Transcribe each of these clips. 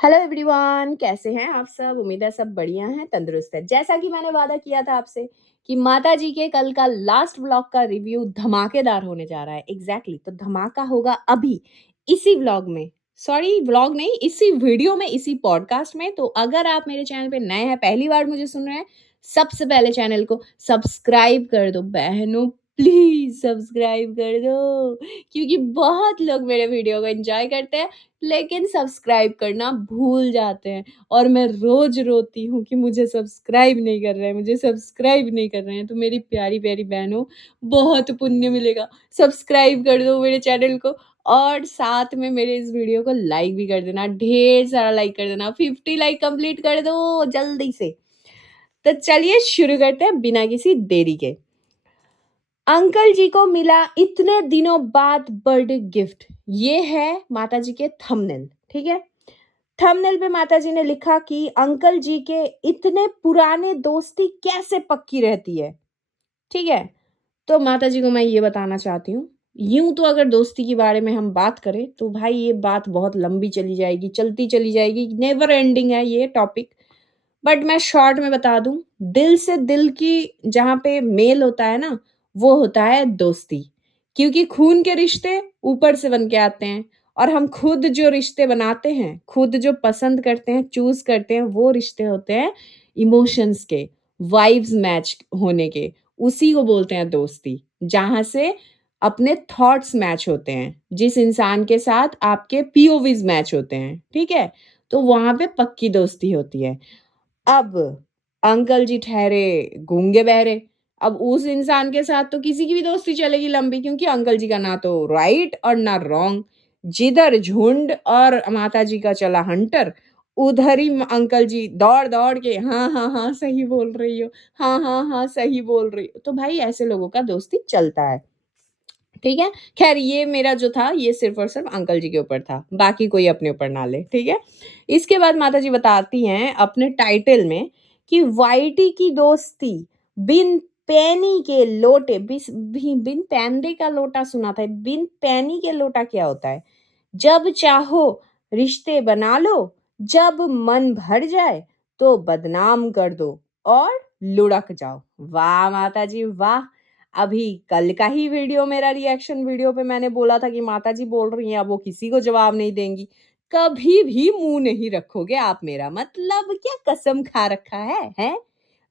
Hello everyone, कैसे हैं आप सब? उम्मीद है सब बढ़िया हैं, तंदुरुस्त हैं। जैसा कि मैंने वादा किया था आपसे कि माता जी के कल का लास्ट व्लॉग का रिव्यू धमाकेदार होने जा रहा है। एग्जैक्टली तो धमाका होगा अभी इसी व्लॉग में। सॉरी, व्लॉग नहीं, इसी वीडियो में, इसी पॉडकास्ट में। तो अगर आप मेरे चैनल पे नए हैं, पहली बार मुझे सुन रहे हैं, सबसे पहले चैनल को सब्सक्राइब कर दो बहनों, प्लीज सब्सक्राइब कर दो, क्योंकि बहुत लोग मेरे वीडियो को एंजॉय करते हैं लेकिन सब्सक्राइब करना भूल जाते हैं। और मैं रोज रोती हूँ कि मुझे सब्सक्राइब नहीं कर रहे हैं, मुझे सब्सक्राइब नहीं कर रहे हैं। तो मेरी प्यारी प्यारी बहनों, बहुत पुण्य मिलेगा, सब्सक्राइब कर दो मेरे चैनल को। और साथ में मेरे इस वीडियो को लाइक भी कर देना, ढेर सारा लाइक कर देना, 50 लाइक कंप्लीट कर दो जल्दी से। तो चलिए शुरू करते हैं बिना किसी देरी के। अंकल जी को मिला इतने दिनों बाद बर्थडे गिफ्ट। ये है माता जी के थंबनेल, ठीक है। थंबनेल पे माताजी ने लिखा कि अंकल जी के इतने पुराने दोस्ती कैसे पक्की रहती है, ठीक है। तो माताजी को मैं ये बताना चाहती हूँ, यूं तो अगर दोस्ती के बारे में हम बात करें तो भाई ये बात बहुत लंबी चली जाएगी, चलती चली जाएगी, नेवर एंडिंग है ये टॉपिक। बट मैं शॉर्ट में बता दूं, दिल से दिल की जहाँ पे मेल होता है ना, वो होता है दोस्ती। क्योंकि खून के रिश्ते ऊपर से बन के आते हैं, और हम खुद जो रिश्ते बनाते हैं, खुद जो पसंद करते हैं, चूज करते हैं, वो रिश्ते होते हैं इमोशंस के, वाइब्स मैच होने के। उसी को बोलते हैं दोस्ती, जहां से अपने थॉट्स मैच होते हैं, जिस इंसान के साथ आपके पीओवीज मैच होते हैं, ठीक है। तो वहां पे पक्की दोस्ती होती है। अब अंकल जी ठहरे गूंगे बहरे। अब उस इंसान के साथ तो किसी की भी दोस्ती चलेगी लंबी, क्योंकि अंकल जी का ना तो राइट और ना रॉन्ग। जिधर झुंड और माता जी का चला हंटर, उधर ही अंकल जी दौड़ दौड़ के हाँ हाँ हाँ सही बोल रही हो, हाँ हाँ हाँ सही बोल रही हो। तो भाई ऐसे लोगों का दोस्ती चलता है, ठीक है। खैर ये मेरा जो था ये सिर्फ और सिर्फ अंकल जी के ऊपर था, बाकी कोई अपने ऊपर ना ले, ठीक है। इसके बाद माता जी बताती हैं अपने टाइटल में कि वाइटी की दोस्ती बिन पैनी के लोटे, बिन पैंदे का लोटा सुना था, बिन पैनी के लोटा क्या होता है? जब चाहो रिश्ते बना लो, जब मन भर जाए तो बदनाम कर दो और लुढ़क जाओ। वाह माता जी वाह। अभी कल का ही वीडियो, मेरा रिएक्शन वीडियो पे मैंने बोला था कि माता जी बोल रही हैं, अब वो किसी को जवाब नहीं देंगी। कभी भी मुंह नहीं रखोगे आप मेरा, मतलब क्या कसम खा रखा है, हैं?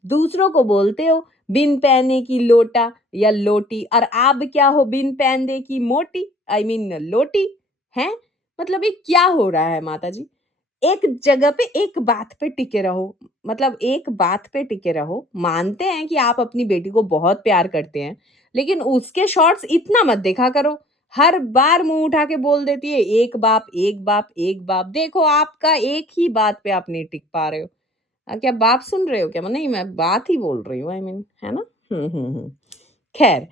दूसरों को बोलते हो बिन पैने की लोटा या लोटी, और आप क्या हो बिन पैंदे की मोटी, आई मीन लोटी, हैं? मतलब ये क्या हो रहा है माता जी? एक जगह पे एक बात पे टिके रहो, मतलब एक बात पे टिके रहो। मानते हैं कि आप अपनी बेटी को बहुत प्यार करते हैं, लेकिन उसके शॉर्ट्स इतना मत देखा करो। हर बार मुंह उठा के बोल देती है एक बाप एक बाप एक बाप। देखो आपका एक ही बात पे आप नहीं टिक पा रहे हो। क्या बात सुन रहे हो क्या? नहीं, मैं बात ही बोल रही हूँ, आई मीन, है ना? खैर,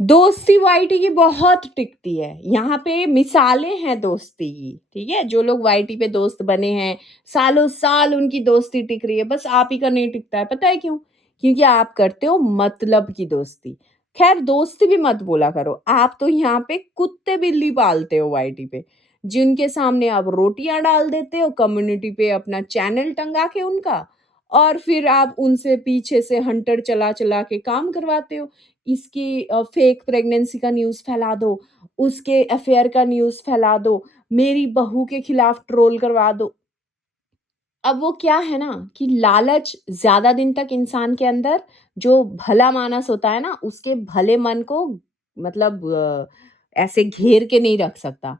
दोस्ती वाइटी की बहुत टिकती है। यहाँ पे मिसालें हैं दोस्ती की, ठीक है। जो लोग वाइटी पे दोस्त बने हैं, सालों साल उनकी दोस्ती टिक रही है, बस आप ही का नहीं टिकता है। पता है क्यों? क्योंकि आप करते हो मतलब की दोस्ती। खैर दोस्ती भी मत बोला करो, आप तो यहाँ पे कुत्ते बिल्ली पालते हो वाइटी पे, जिनके सामने आप रोटियां डाल देते हो, कम्युनिटी पे अपना चैनल टंगा के उनका, और फिर आप उनसे पीछे से हंटर चला चला के काम करवाते हो। इसकी फेक प्रेगनेंसी का न्यूज़ फैला दो, उसके अफेयर का न्यूज़ फैला दो, मेरी बहू के खिलाफ ट्रोल करवा दो। अब वो क्या है ना कि लालच ज़्यादा दिन तक इंसान के अंदर, जो भला मानस होता है ना, उसके भले मन को, मतलब ऐसे घेर के नहीं रख सकता।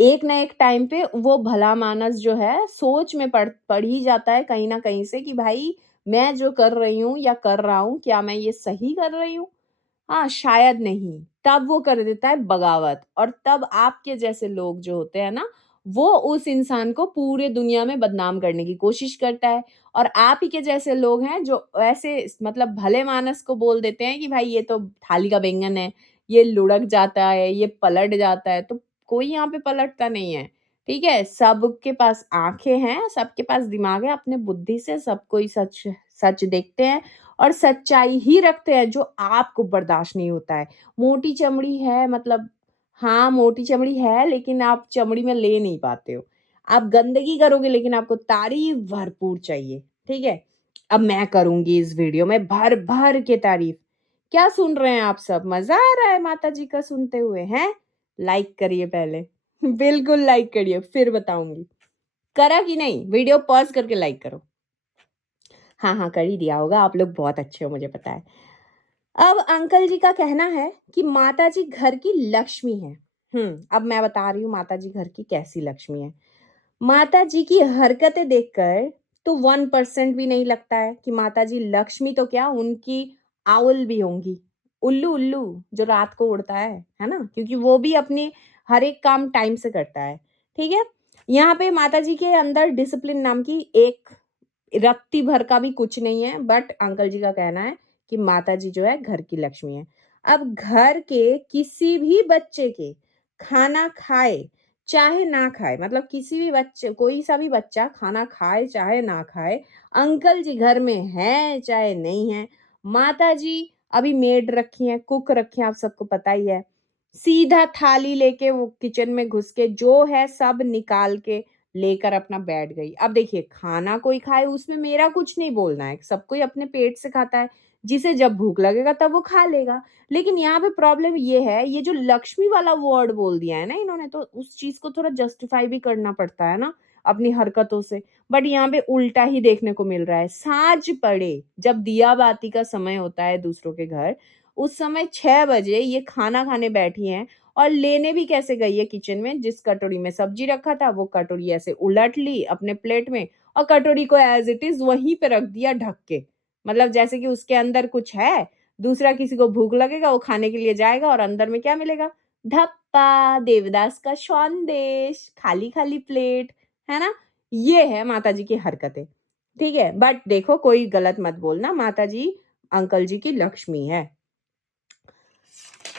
एक ना एक टाइम पे वो भला मानस जो है सोच में पड़ ही जाता है कहीं न कहीं से, कि भाई मैं जो कर रही हूँ या कर रहा हूँ, क्या मैं ये सही कर रही हूँ? हाँ, शायद नहीं। तब वो कर देता है बगावत, और तब आपके जैसे लोग जो होते हैं ना, वो उस इंसान को पूरे दुनिया में बदनाम करने की कोशिश करता है। और आप ही के जैसे लोग हैं जो ऐसे मतलब भले-मानस को बोल देते हैं कि भाई ये तो थाली का बैंगन है, ये लुढ़क जाता है, ये पलट जाता है। तो कोई यहाँ पे पलटता नहीं है, ठीक है? सबके पास आँखें हैं, सबके पास दिमाग है, अपने बुद्धि से सब कोई सच सच देखते हैं और सच्चाई ही रखते हैं, जो आपको बर्दाश्त नहीं होता है। मोटी चमड़ी है, मतलब हाँ, मोटी चमड़ी है, लेकिन आप चमड़ी में ले नहीं पाते हो। आप गंदगी करोगे लेकिन आपको तारीफ भरपूर चाहिए, ठीक है? अब मैं करूँगी इस वीडियो में भर-भर के तारीफ। क्या सुन रहे हैं आप सब? मज़ा आ रहा है माताजी का सुनते हुए, हैं? लाइक करिए पहले। बिल्कुल लाइक करिए, फिर बताऊँगी। करा कि नहीं? वीडियो पॉज़ करके लाइक करो। हाँ, हाँ, कर ही दिया होगा, आप लोग बहुत अच्छे हो मुझे पता है। अब अंकल जी का कहना है कि माताजी घर की लक्ष्मी हैं। अब मैं बता रही हूँ माताजी घर की कैसी लक्ष्मी है। माताजी की हरकतें देखकर तो 1% भी नहीं लगता है कि माताजी लक्ष्मी तो क्या उनकी आउल भी होंगी। उल्लू उल्लू जो रात को उड़ता है ना? क्योंकि वो भी अपनी हर एक काम टाइम से करता है, ठीक है? यहाँ पे माताजी के अंदर डिसिप्लिन नाम की एक रत्ती भर का भी कुछ नहीं है, बट अंकल जी का कहना है कि माताजी जो है घर की लक्ष्मी है। अब घर के किसी भी बच्चे के खाना खाए चाहे ना खाए, मतलब किसी भी बच्चे कोई सा भी बच्चा खाना खाए चाहे ना खाए, अंकल जी घर में हैं चाहे नहीं है, माताजी अभी मेड रखी हैं, कुक रखी हैं, आप सबको पता ही है। सीधा थाली लेके वो किचन में घुस के जो है सब निकाल के लेकर अपना बैठ गई। अब देखिए खाना कोई खाए उसमें मेरा कुछ नहीं बोलना है, सब कोई अपने पेट से खाता है, जिसे जब भूख लगेगा तब वो खा लेगा। लेकिन यहाँ पे प्रॉब्लम ये है, ये जो लक्ष्मी वाला वर्ड बोल दिया है ना इन्होंने, तो उस चीज़ को थोड़ा जस्टिफाई भी करना पड़ता है ना, अपनी हरकतों से। बट यहाँ पे उल्टा ही देखने को मिल रहा है। साँझ पड़े, जब दिया बाती का समय होता है दूसरों के घर, उस समय 6 बजे ये खाना खाने बैठी हैं और लेने भी कैसे गई है किचन में, जिस कटोरी में सब्जी रखा था, वो कटोरी ऐसे उलट ली अपने प्लेट में और कटोरी को एज़ इट इज़ वहीं पे रख दिया ढक के। मतलब जैसे कि उसके अंदर कुछ है, दूसरा किसी को भूख लगेगा, वो खाने के लिए जाएगा और अंदर में क्या मिलेगा? धप्पा, देवदास का सौंदेश, खाली-खाली प्लेट, है ना? ये है माताजी की हरकतें, ठीक है? बट देखो कोई गलत मत बोलना, माताजी अंकल जी की लक्ष्मी है।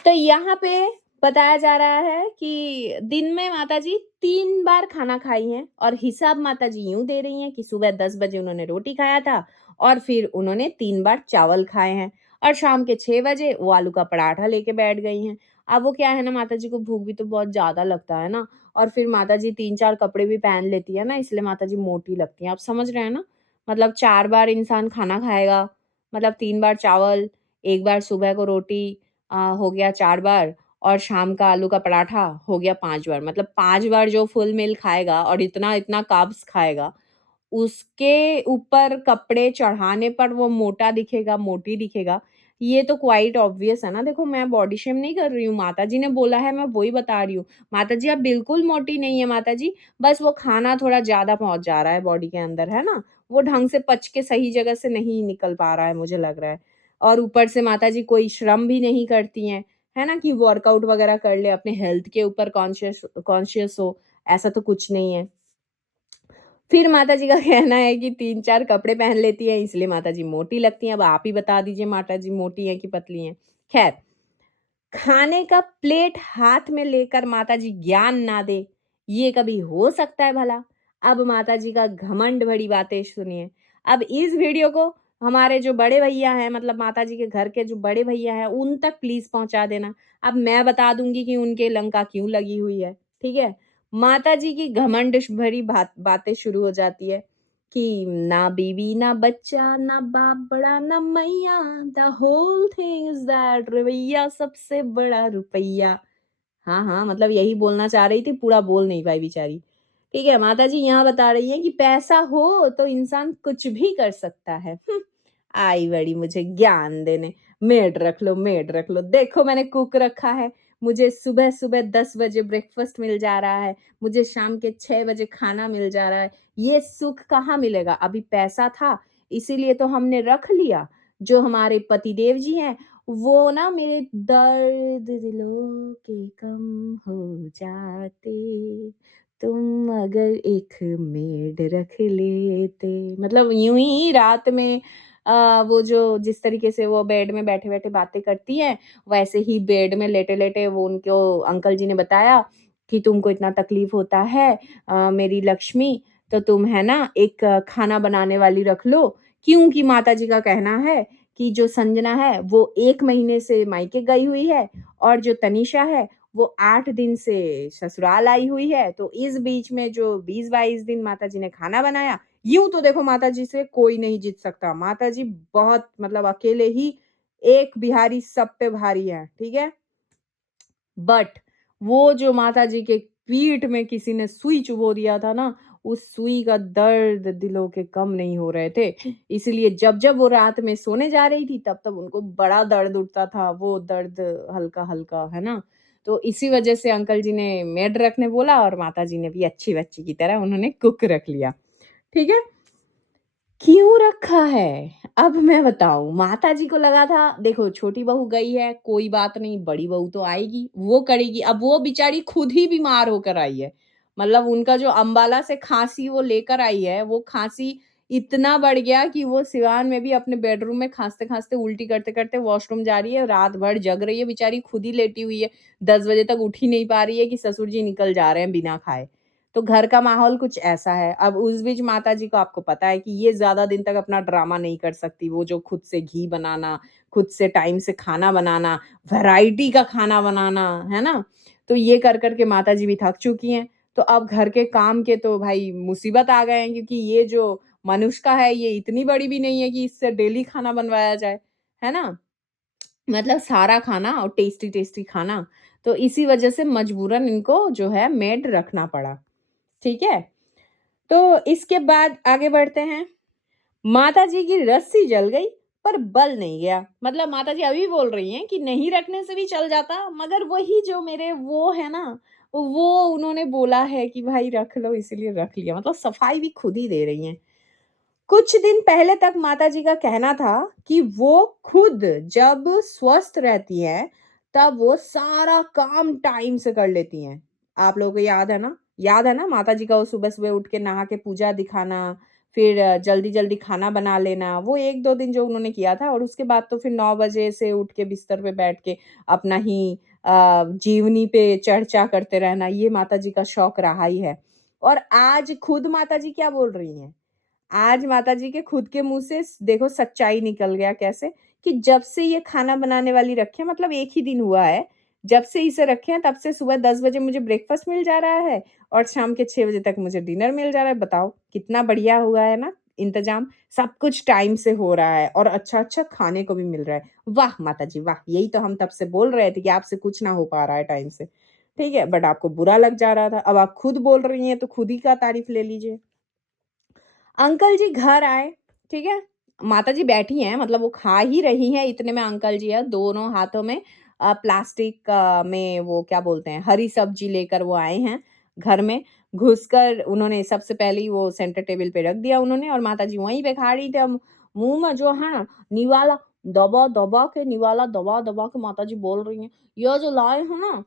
तो यहाँ पे बताया जा रहा है कि दिन में माताजी 3 बार खाना खाई हैं और हिसाब माताजी यूँ दे रही हैं कि सुबह 10 बजे उन्होंने रोटी खाया था और फिर उन्होंने 3 बार चावल खाए हैं और शाम के 6 बजे वो आलू का पराठा लेके बैठ गई हैं। अब वो क्या है ना, माताजी को भूख भी तो बहुत ज़्यादा लगता है ना, और फिर माताजी 3-4 कपड़े भी पहन लेती है ना, इसलिए माताजी मोटी लगती हैं। आप समझ रहे हैं ना? मतलब 4 बार इंसान खाना खाएगा, मतलब 3 बार चावल, 1 बार सुबह को रोटी, हो गया 4 बार, और शाम का आलू का पराठा हो गया 5 बार। मतलब 5 बार जो फुल मील खाएगा और इतना-इतना कार्ब्स खाएगा, उसके ऊपर कपड़े चढ़ाने पर वो मोटा दिखेगा, मोटी दिखेगा, ये तो क्वाइट ऑब्वियस है ना। देखो मैं बॉडी शेम नहीं कर रही हूँ, माताजी ने बोला है मैं वही बता रही हूँ। माताजी आप बिल्कुल मोटी नहीं है माताजी, बस वो खाना थोड़ा ज़्यादा पहुँच जा रहा है बॉडी के अंदर, है ना? वो ढंग से पच के सही जगह से नहीं निकल पा रहा है, मुझे लग रहा है। और ऊपर से माताजी कोई श्रम भी नहीं करती हैं, है ना? कि वर्कआउट वगैरह कर ले, अपने हेल्थ के ऊपर कॉन्शियस हो, ऐसा तो कुछ नहीं है। फिर माताजी का कहना है कि 3-4 कपड़े पहन लेती हैं, इसलिए माताजी मोटी लगती हैं। अब आप ही बता दीजिए माताजी मोटी हैं कि पतली हैं? खैर, खाने का प्लेट हाथ में लेकर माताजी ज्ञान ना दें, ये कभी हो सकता है भला? अब माताजी का घमंड भरी बातें सुनिए। अब इस वीडियो को हमारे जो बड़े भैया हैं, मतलब माताजी के घर के जो बड़े भैया हैं, उन तक प्लीज़ पहुँचा देना। अब मैं बता दूँगी कि उनके लंका क्यों लगी हुई है, ठीक है? माताजी की घमंड भरी बातें शुरू हो जाती है कि ना बीवी, ना बच्चा, ना बाप बड़ा, ना मैया, the whole thing is that रवैया सबसे बड़ा रुपैया। हाँ, हाँ, मतलब यही बोलना चाह रही थी, पूरा बोल नहीं पाई बेचारी। ठीक है, माताजी यहाँ बता रही हैं कि पैसा हो तो इंसान कुछ भी कर सकता है। आई बड़ी मुझे ज्ञान देने, मेड रख लो, मेड रख लो। देखो मैंने कुक रखा है, मुझे सुबह-सुबह 10 बजे ब्रेकफ़ास्ट मिल जा रहा है, मुझे शाम के 6 बजे खाना मिल जा रहा है। ये सुख कहाँ मिलेगा? अभी पैसा था, इसीलिए तो हमने रख लिया। जो हमारे पतिदेव जी हैं, वो ना मेरे दर्द दिलों के कम हो जाते, तुम अगर एक मेड रख लेते। मतलब यूँ ही रात में वो जो जिस तरीके से वो बेड में बैठे-बैठे बातें करती हैं, वैसे ही बेड में लेटे-लेटे वो उनको अंकल जी ने बताया कि तुमको इतना तकलीफ़ होता है मेरी लक्ष्मी, तो तुम है ना एक खाना बनाने वाली रख लो। क्योंकि माताजी का कहना है कि जो संजना है वो 1 महीने से मायके गई हुई है और जो तनीषा है वो 8 दिन से ससुराल आई हुई है, तो इस बीच में जो 20-22 दिन माताजी ने खाना बनाया, यूँ तो देखो माताजी से कोई नहीं जीत सकता। माताजी बहुत मतलब अकेले ही एक बिहारी सब पे भारी है, ठीक है? बट वो जो माताजी के पीठ में किसी ने सुई चुभो दिया था ना, उस सुई का दर्द दिलों के कम नहीं हो रहे थे। इसलिए जब-जब वो रात में सोने जा रही थी, तब-तब उनको बड़ा दर्द उठता था, वो दर्द हल्का-हल्का, है ना? तो इसी वजह से अंकल जी ने मेड रखने बोला और माताजी ने भी अच्छी बच्ची की तरह उन्होंने कुक रख लिया। ठीक है? क्यों रखा है? अब मैं बताऊँ, माताजी को लगा था देखो छोटी बहू गई है, कोई बात नहीं, बड़ी बहू तो आएगी, वो करेगी। अब वो बेचारी खुद ही बीमार होकर आई है। मतलब उनका जो अम्बाला से खाँसी वो लेकर आई है, वो खाँसी इतना बढ़ गया कि वो सिवान में भी अपने बेडरूम में खाँसते-खाँसते, उल्टी करते-करते वॉशरूम जा रही है, रात भर जग रही है, बेचारी खुद ही लेटी हुई है। 10 बजे तक उठ ही नहीं पा रही है कि ससुर जी निकल जा रहे हैं बिना खाए। तो घर का माहौल कुछ ऐसा है। अब उस बीच माताजी को आपको पता है कि ये ज़्यादा दिन तक अपना ड्रामा नहीं कर सकती। वो जो खुद से घी बनाना, खुद से टाइम से खाना बनाना, वैरायटी का खाना बनाना, है ना? तो ये कर के माताजी भी थक चुकी हैं। तो अब घर के काम के तो भाई मुसीबत आ गए हैं क्योंकि ये जो मनुष्का है, ये इतनी बड़ी भी नहीं है कि इससे डेली खाना बनवाया जाए, है ना? मतलब सारा खाना और टेस्टी-टेस्टी खाना। तो इसी वजह से मजबूरन इनको जो है मेड रखना पड़ा। ठीक है? तो इसके बाद आगे बढ़ते हैं। माताजी की रस्सी जल गई, पर बल नहीं गया। मतलब माताजी अभी बोल रही हैं कि नहीं रखने से भी चल जाता, मगर वही जो मेरे वो है ना, वो उन्होंने बोला है कि भाई रख लो इसीलिए रख लिया। मतलब सफाई भी खुद ही दे रही हैं। कुछ दिन पहले तक माताजी का कहना था कि वो खुद जब स्वस्थ रहती हैं, तब वो सारा काम टाइम से कर लेती हैं। आप लोगों को याद है ना? याद है ना माताजी का वो सुबह-सुबह उठ के नहा के पूजा दिखाना, फिर जल्दी-जल्दी खाना बना लेना, वो 1-2 दिन जो उन्होंने किया था और उसके बाद तो फिर 9 बजे से उठ के बिस्तर पे बैठ के अपना ही जीवनी पे चर्चा करते रहना, ये माताजी का शौक रहा ही है। और आज खुद माताजी क्या बोल रही हैं? आज माताजी के खुद के मुँह से देखो सच्चाई निकल गया कैसे, कि जब से ये खाना बनाने वाली रखी है मतलब 1 ही दिन हुआ है, जब से इसे रखे हैं तब से सुबह 10 बजे मुझे ब्रेकफ़ास्ट मिल जा रहा है और शाम के 6 बजे तक मुझे डिनर मिल जा रहा है। बताओ कितना बढ़िया हुआ है ना इंतज़ाम? सब कुछ टाइम से हो रहा है और अच्छा-अच्छा खाने को भी मिल रहा है। वाह माताजी वाह! यही तो हम तब से बोल रहे थे कि आपसे कुछ ना हो पा रहा है टाइम से। ठीक है? बट आपको बुरा लग जा रहा था। अब आप खुद बोल रही हैं तो खुद ही का तारीफ़ ले लीजिए। अंकल जी घर आए, ठीक है? माताजी बैठी हैं मतलब वो खा ही रही हैं, इतने में अंकल जी हैं, दोनों हाथों में प्लास्टिक में वो क्या बोलते हैं, हरी सब्ज़ी लेकर वो आए हैं घर में। घुसकर उन्होंने सबसे पहले ही वो सेंटर टेबल पे रख दिया उन्होंने और माताजी वहीं पे खा रही थी। अब मुँह में जो है ना, निवाला दबा-दबा के निवाला दबा-दबा के माताजी बोल रही हैं, "ये जो लाए हो ना,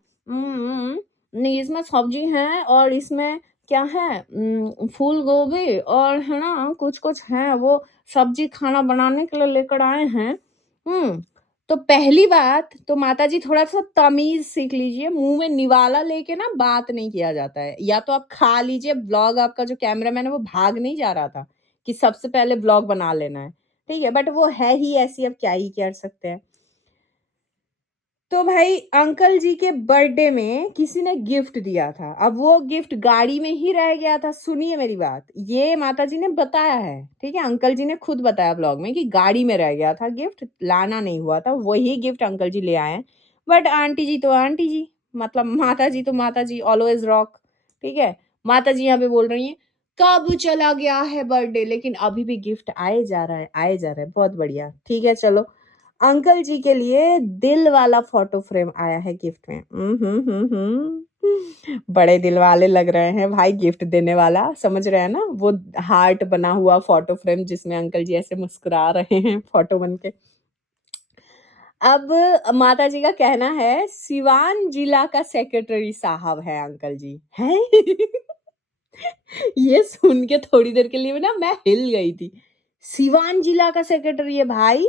नहीं इसमें सब्ज़ी है और इसमें क्या है फूल गोभी और है ना कुछ-कुछ है वो सब्ज़ी खाना बनाने के लिए लेकर आए हैं। हुँ, तो पहली बात तो माताजी थोड़ा-सा तमीज़ सीख लीजिए, मुँह में निवाला लेके ना बात नहीं किया जाता है। या तो आप खा लीजिए, व्लॉग आपका जो कैमरामैन है वो भाग नहीं जा रहा था, कि सबसे पहले व्लॉग बना लेना है, ठीक है? बट वो है ही ऐसी अब क्या ही कर सकते हैं। तो भाई अंकल जी के बर्थडे में किसी ने गिफ्ट दिया था। अब वो गिफ्ट गाड़ी में ही रह गया था। सुनिए मेरी बात, ये माताजी ने बताया है, ठीक है? अंकल जी ने खुद बताया ब्लॉग में कि गाड़ी में रह गया था गिफ्ट, लाना नहीं हुआ था। वही गिफ्ट अंकल जी ले आए हैं। बट आंटी जी तो आंटी जी, मतलब माताजी तो माताजी ऑलवेज़ रॉक, ठीक है? माताजी यहाँ पे बोल रही हैं, कब चला गया है बर्थडे लेकिन अभी भी गिफ्ट आए जा रहा है, आए जा रहा है। बहुत बढ़िया, ठीक है चलो। अंकल जी के लिए दिल वाला फ़ोटो फ्रेम आया है गिफ्ट में। बड़े दिल वाले लग रहे हैं भाई गिफ्ट देने वाला, समझ रहे हैं ना? वो हार्ट बना हुआ फ़ोटो फ्रेम जिसमें अंकल जी ऐसे मुस्कुरा रहे हैं फ़ोटो बन के। अब माताजी का कहना है सिवान जिला का सेक्रेटरी साहब हैं अंकल जी। हैं? ये सुन के थोड़ी देर के लिए ना मैं हिल गई थी। सिवान जिला का सेक्रेटरी है भाई।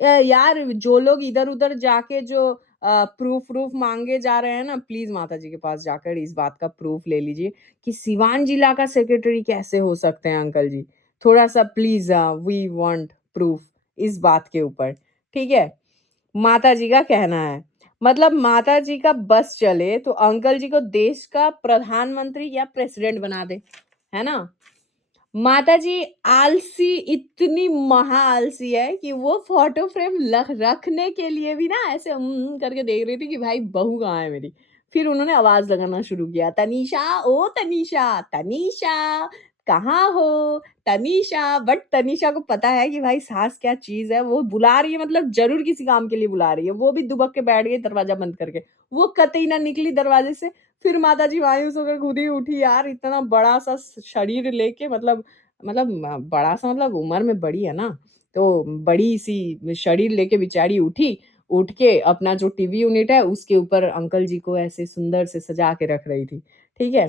यार जो लोग इधर-उधर जाके जो प्रूफ़ माँगे जा रहे हैं ना, प्लीज़ माताजी के पास जाकर इस बात का प्रूफ़ ले लीजिए कि सिवान जिला का सेक्रेटरी कैसे हो सकते हैं अंकल जी। थोड़ा-सा प्लीज़ वी वांट प्रूफ़ इस बात के ऊपर, ठीक है? माताजी का कहना है। मतलब माताजी का बस चले तो अंकल जी को देश का प्रधानमंत्री या प्रेसिडेंट बना दे, है ना? माताजी आलसी, इतनी महा आलसी है कि वो फ़ोटो फ्रेम रखने के लिए भी ना ऐसे करके देख रही थी कि भाई बहू कहाँ है मेरी? फिर उन्होंने आवाज़ लगाना शुरू किया, "तनीषा, ओ तनीषा, तनीषा, कहाँ हो? तनीषा।" बट तनीषा को पता है कि भाई सास क्या चीज़ है, वो बुला रही है मतलब ज़रूर किसी काम के लिए बुला रही है। वो भी दुबक के बैठ गई दरवाज़ा बंद करके। वो कतई ना निकली दरवाज़े से। फिर माताजी मायूस होकर खुद ही उठी यार, इतना बड़ा-सा शरीर लेके मतलब बड़ा-सा मतलब उम्र में बड़ी है ना, तो बड़ी-सी शरीर लेके बेचारी उठी, उठ के अपना जो टीवी यूनिट है उसके ऊपर अंकल जी को ऐसे सुंदर से सजा के रख रही थी, ठीक है?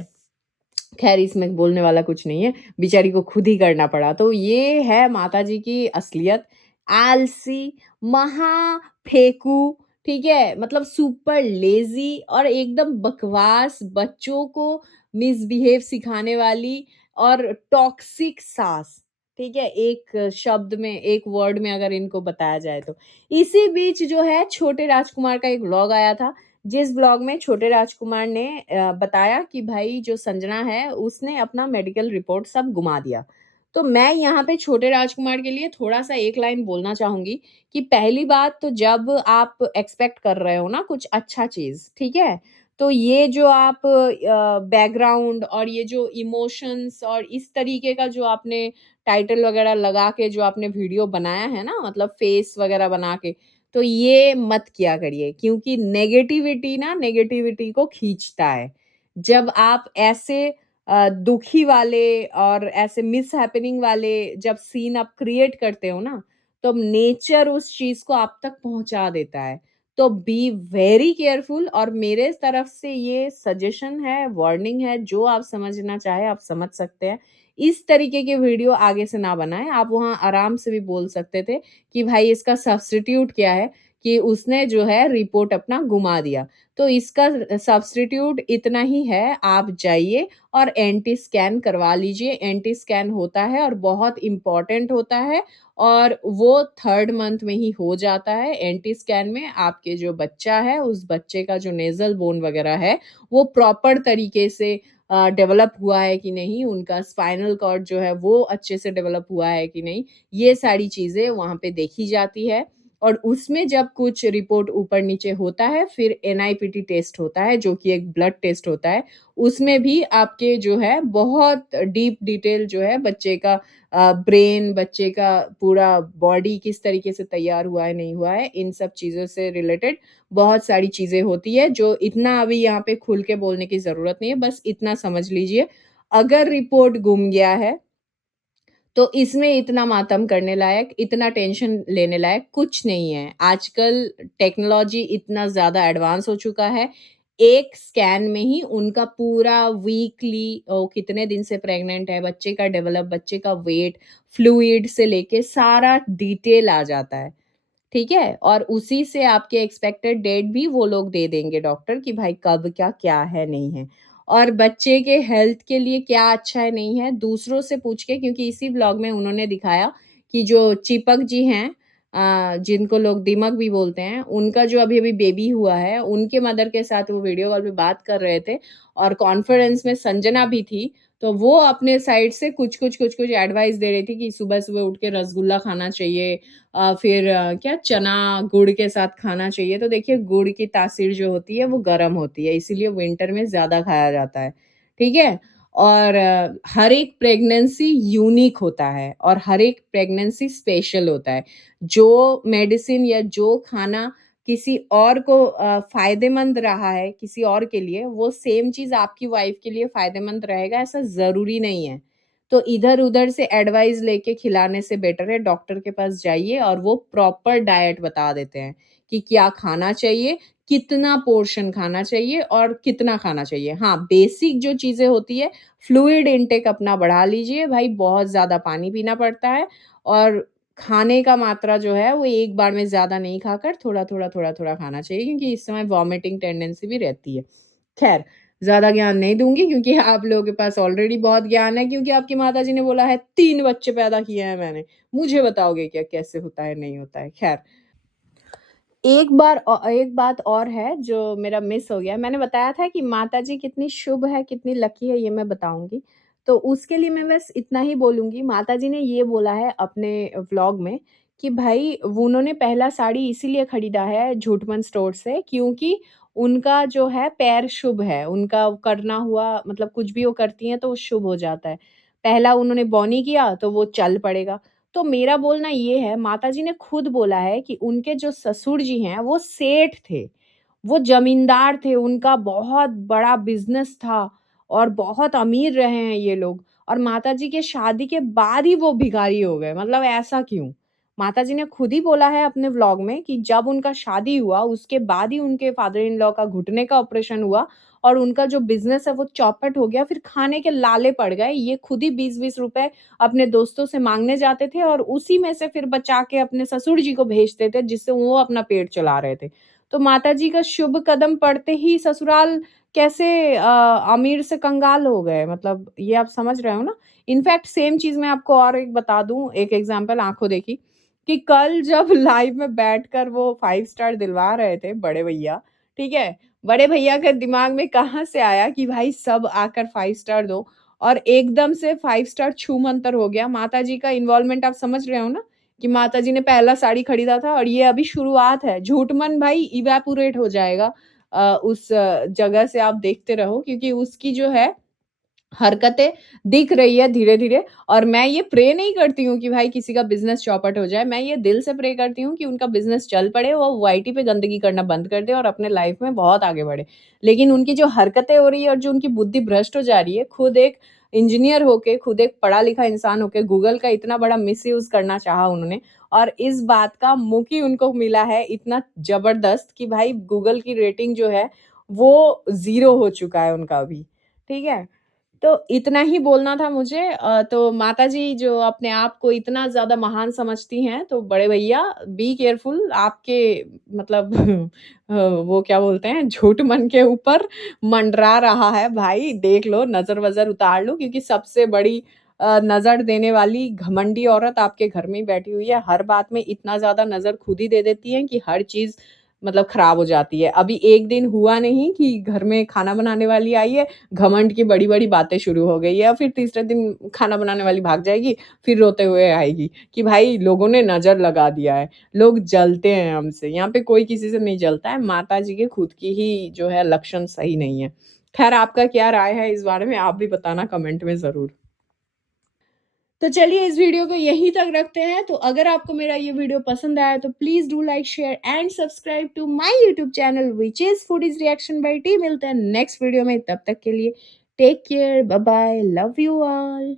ख़ैर इसमें बोलने वाला कुछ नहीं है, बेचारी को खुद ही करना पड़ा। तो ये है माताजी की असलियत, आलसी, महा फेंकू, ठीक है? मतलब सुपर लेज़ी और एकदम बकवास, बच्चों को मिसबिहेव सिखाने वाली और टॉक्सिक सास, ठीक है? एक शब्द में, एक वर्ड में अगर इनको बताया जाए तो। इसी बीच जो है छोटे राजकुमार का एक व्लॉग आया था, जिस ब्लॉग में छोटे राजकुमार ने बताया कि भाई जो संजना है उसने अपना मेडिकल रिपोर्ट सब गुमा दिया। तो मैं यहाँ पे छोटे राजकुमार के लिए थोड़ा-सा एक लाइन बोलना चाहूँगी कि पहली बात तो जब आप एक्सपेक्ट कर रहे हो ना कुछ अच्छा चीज़, ठीक है? तो ये जो आप बैकग्राउंड और ये जो इमोशंस और इस तरीके का जो आपने टाइटल वगैरह लगा के जो आपने वीडियो बनाया है ना मतलब फेस वगैरह बना के, तो ये मत किया करिए क्योंकि नेगेटिविटी ना नेगेटिविटी को खींचता है। जब आप ऐसे दुखी वाले और ऐसे मिसहैपनिंग वाले जब सीन आप क्रिएट करते हो ना, तो नेचर उस चीज़ को आप तक पहुँचा देता है। तो बी वेरी केयरफुल और मेरे तरफ से ये सजेशन है, वार्निंग है, जो आप समझना चाहें आप समझ सकते हैं। इस तरीके के वीडियो आगे से ना बनाएँ। आप वहाँ आराम से भी बोल सकते थे कि भाई इसका सब्स्टिट्यूट क्या है कि उसने जो है रिपोर्ट अपना गुमा दिया। तो इसका सब्स्टिट्यूट इतना ही है, आप जाइए और एंटी स्कैन करवा लीजिए। एंटी स्कैन होता है और बहुत इम्पोर्टेंट होता है और वो 3rd मंथ में ही हो जाता है। एंटी स्कैन में आपके जो बच्चा है, उस बच्चे का जो नेज़ल बोन वगैरह है, वो प्रॉपर तरीके से डेवलप हुआ है कि नहीं, उनका स्पाइनल कॉर्ड जो है वो अच्छे से डेवलप हुआ है कि नहीं, ये सारी चीज़ें वहाँ पे देखी जाती है और उसमें जब कुछ रिपोर्ट ऊपर-नीचे होता है, फिर एनआईपीटी टेस्ट होता है, जो कि एक ब्लड टेस्ट होता है। उसमें भी आपके जो है बहुत डीप डिटेल जो है बच्चे का ब्रेन, बच्चे का पूरा बॉडी किस तरीके से तैयार हुआ है, नहीं हुआ है, इन सब चीज़ों से रिलेटेड बहुत सारी चीज़ें होती है, जो इतना अभी यहाँ पे खुल के बोलने की ज़रूरत नहीं है, बस इतना समझ लीजिए। अगर रिपोर्ट गुम गया है तो इसमें इतना मातम करने लायक, इतना टेंशन लेने लायक कुछ नहीं है। आजकल टेक्नोलॉजी इतना ज़्यादा एडवांस हो चुका है, एक स्कैन में ही उनका पूरा वीकली कितने दिन से प्रेग्नेंट है, बच्चे का डेवलप, बच्चे का वेट, फ्लूइड से लेके सारा डिटेल आ जाता है। ठीक है? और उसी से आपके एक्सपेक्टेड डेट भी वो लोग दे देंगे डॉक्टर कि भाई कब क्या है, नहीं है। और बच्चे के हेल्थ के लिए क्या अच्छा है, नहीं है, दूसरों से पूछ के क्योंकि इसी व्लॉग में उन्होंने दिखाया कि जो चिपक जी हैं जिनको लोग दीमक भी बोलते हैं, उनका जो अभी-अभी बेबी हुआ है, उनके मदर के साथ वो वीडियो कॉल पे बात कर रहे थे और कॉन्फ्रेंस में संजना भी थी, तो वो अपने साइड से कुछ-कुछ एडवाइस दे रही थी कि सुबह-सुबह उठ के रसगुल्ला खाना चाहिए फिर क्या चना गुड़ के साथ खाना चाहिए, तो देखिए गुड़ की तासीर जो होती है वो गरम होती है, इसीलिए विंटर में ज़्यादा खाया जाता है, ठीक है? और हर एक प्रेगनेंसी यूनिक होता है और हर एक प्रेगनेंसी स्पेशल होता है। जो मेडिसिन या जो खाना किसी और को फ़ायदेमंद रहा है किसी और के लिए, वो सेम चीज़ आपकी वाइफ़ के लिए फ़ायदेमंद रहेगा ऐसा ज़रूरी नहीं है। तो इधर-उधर से एडवाइस लेके खिलाने से बेटर है डॉक्टर के पास जाइए और वो प्रॉपर डाइट बता देते हैं कि क्या खाना चाहिए, कितना पोर्शन खाना चाहिए और कितना खाना चाहिए। हाँ, बेसिक जो चीज़ें होती है, फ्लूइड इनटेक अपना बढ़ा लीजिए भाई, बहुत ज़्यादा पानी पीना पड़ता है और खाने का मात्रा जो है वो एक बार में ज़्यादा नहीं खाकर थोड़ा-थोड़ा, थोड़ा-थोड़ा खाना चाहिए क्योंकि इस समय वॉमिटिंग टेंडेंसी भी रहती है। ख़ैर ज़्यादा ज्ञान नहीं दूँगी क्योंकि आप लोगों के पास ऑलरेडी बहुत ज्ञान है क्योंकि आपकी माताजी ने बोला है 3 बच्चे पैदा किए हैं मैंने। मुझे बताओगे क्या कैसे होता है, नहीं होता है? ख़ैर एक बात और है जो मेरा मिस हो गया। मैंने बताया था कि माताजी कितनी शुभ है, कितनी लकी है, ये मैं बताऊँगी। तो उसके लिए मैं बस इतना ही बोलूँगी, माताजी ने ये बोला है अपने व्लॉग में कि भाई वो उन्होंने पहला साड़ी इसीलिए खरीदा है झूठमन स्टोर से क्योंकि उनका जो है पैर शुभ है, उनका करना हुआ मतलब कुछ भी वो करती हैं तो वो शुभ हो जाता है। पहला उन्होंने बौनी किया तो वो चल पड़ेगा। तो मेरा बोलना ये है, माताजी ने खुद बोला है कि उनके जो ससुर जी हैं, वो सेठ थे, वो ज़मींदार थे, उनका बहुत बड़ा बिज़नेस था और बहुत अमीर रहे हैं ये लोग और माताजी के शादी के बाद ही वो भिखारी हो गए, मतलब ऐसा क्यों? माताजी ने खुद ही बोला है अपने व्लॉग में कि जब उनका शादी हुआ, उसके बाद ही उनके फादर इन लॉ का घुटने का ऑपरेशन हुआ और उनका जो बिज़नेस है वो चौपट हो गया, फिर खाने के लाले पड़ गए। ये खुद ही 20-20 रुपए अपने दोस्तों से माँगने जाते थे और उसी में से फिर बचा के अपने ससुर जी को भेजते थे, जिससे वो अपना पेट चला रहे थे। तो माताजी का शुभ कदम पड़ते ही ससुराल कैसे अमीर से कंगाल हो गए, मतलब ये आप समझ रहे हो ना? इनफैक्ट सेम चीज़ मैं आपको और एक बता दूँ, एक एग्ज़ाम्पल आँखों देखी, कि कल जब लाइव में बैठकर वो 5 स्टार दिलवा रहे थे बड़े भैया, ठीक है? बड़े भैया के दिमाग में कहाँ से आया कि भाई सब आकर 5 स्टार दो और एकदम से 5 स्टार छूमंतर हो गया। माताजी का इन्वॉल्वमेंट आप समझ रहे हो ना? कि माताजी ने पहला साड़ी खरीदा था और ये अभी शुरुआत है। झूठमन भाई इवैपोरेट हो जाएगा उस जगह से आप देखते रहो क्योंकि उसकी जो है हरकतें दिख रही है धीरे-धीरे और मैं ये प्रे नहीं करती हूँ कि भाई किसी का बिज़नेस चौपट हो जाए। मैं ये दिल से प्रे करती हूँ कि उनका बिज़नेस चल पड़े, वो वाईटी पे गंदगी करना बंद कर दें और अपने लाइफ़ में बहुत आगे बढ़े। लेकिन उनकी जो हरकतें हो रही है और जो उनकी बुद्धि भ्रष्ट हो जा रही है, खुद एक इंजीनियर होके, खुद एक पढ़ा-लिखा इंसान होके गूगल का इतना बड़ा मिसयूज़ करना चाहा उन्होंने और इस बात का मुँह ही उनको मिला है इतना ज़बरदस्त कि भाई गूगल की रेटिंग जो है, वो ज़ीरो हो चुका है उनका अभी। ठीक है? तो इतना ही बोलना था मुझे तो माताजी जो अपने आप को इतना ज़्यादा महान समझती हैं, तो बड़े भैया बी केयरफुल आपके मतलब वो क्या बोलते हैं झूठ मन के ऊपर मंडरा रहा है भाई, देख लो नज़र-वज़र उतार लो क्योंकि सबसे बड़ी नज़र देने वाली घमंडी औरत आपके घर में ही बैठी हुई है। हर बात में इतना ज़्यादा नज़र खुद ही दे देती हैं कि हर चीज़ मतलब खराब हो जाती है। अभी एक दिन हुआ नहीं कि घर में खाना बनाने वाली आई है घमंड की बड़ी-बड़ी बातें शुरू हो गई या फिर तीसरे दिन खाना बनाने वाली भाग जाएगी, फिर रोते हुए आएगी कि भाई लोगों ने नज़र लगा दिया है, लोग जलते हैं हमसे। यहाँ पे कोई किसी से नहीं जलता है, माताजी के खुद की ही जो है लक्षण सही नहीं है। ख़ैर आपका क्या राय है इस बारे में आप भी बताना कमेंट में ज़रूर। तो चलिए इस वीडियो को यहीं तक रखते हैं। तो अगर आपको मेरा ये वीडियो पसंद आया तो please do like, share and subscribe to my YouTube channel which is foodies reaction by T. मिलते हैं नेक्स्ट वीडियो में, तब तक के लिए take care, bye bye, love you all.